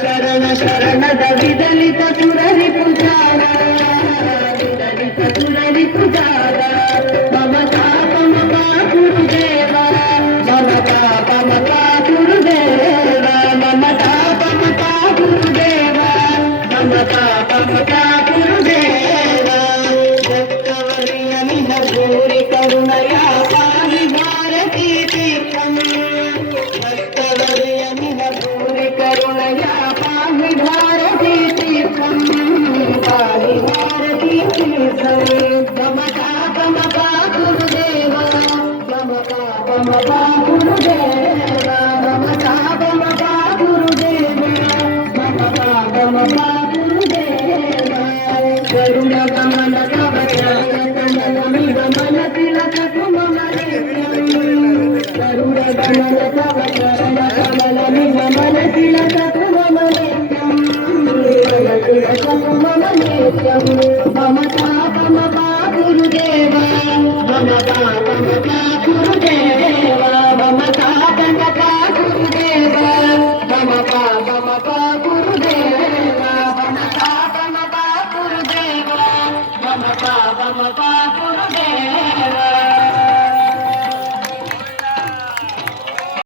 ಶರಣ ಶರಣದ ವಿದಲಿತ ಸುರರಿ ಪುಜಾರ ವಿದಲಿತ ಸುರರಿ ಪುಜಾರ ಮಮತಾ ಮಮತಾ ಗುರುದೇವ ಮಮತಾ ಮಮತಾ ಗುರುದೇವ ಮಮತಾ ಮಮತಾ ಗುರುದೇವ ಮಮತಾ ಮಮತಾ ಗುರುದೇವ ಭಕ್ತವರಿಯ ನಿನ ಗೋರಿ ಕರುಣಯ ಪಾಹಿ ಭಾರತೀ ತೀರ್ಥಂ ಭಕ್ತವರಿಯ ನಿನ ಗೋರಿ ಕರುಣಯ ಪಾಹಿ ಭಾರತೀ ತೀರ್ಥಂ ಪಾಹಿ ಭಾರತೀ ತೀರ್ಥಂ ಮಮತಾ ಮಮತಾ ಗುರುದೇವ ಮಮತಾ ಮಮತಾ ಗುರುದೇವ ಮಮತಾ ಮಮತಾ ಗುರುದೇವ ಮಮತಾ ಮಮತಾ ಗುರುದೇವ ಗರುಡ ಗಮನ ಕವಚಾಯ ಕಮಲಮಿವ ಮನತಿಲಕ ಕುಮಮಲೇತ್ಯಂ ಗರುಡ ಗಮನ ಕವಚಾಯ ಕಮಲಮಿವ ಮನತಿಲಕ ಕುಮಮಲೇತ್ಯಂ ಮನತಿಲಕ ಕುಮಮಲೇತ್ಯಂ ಮಮತಾ ಮಮತಾ ಗುರುದೇವ ಮಮತಾ ಮಮತಾ ಗುರುದೇವ ಮಮತಾ ಮಮತಾ ಗುರುದೇವ ಮಮತಾ ಮಮತಾ ಗುರುದೇವ ಮಮತಾ ಮಮತಾ ಗುರುದೇವ ಮಮತಾ ಮಮತಾ ಗುರುದೇವ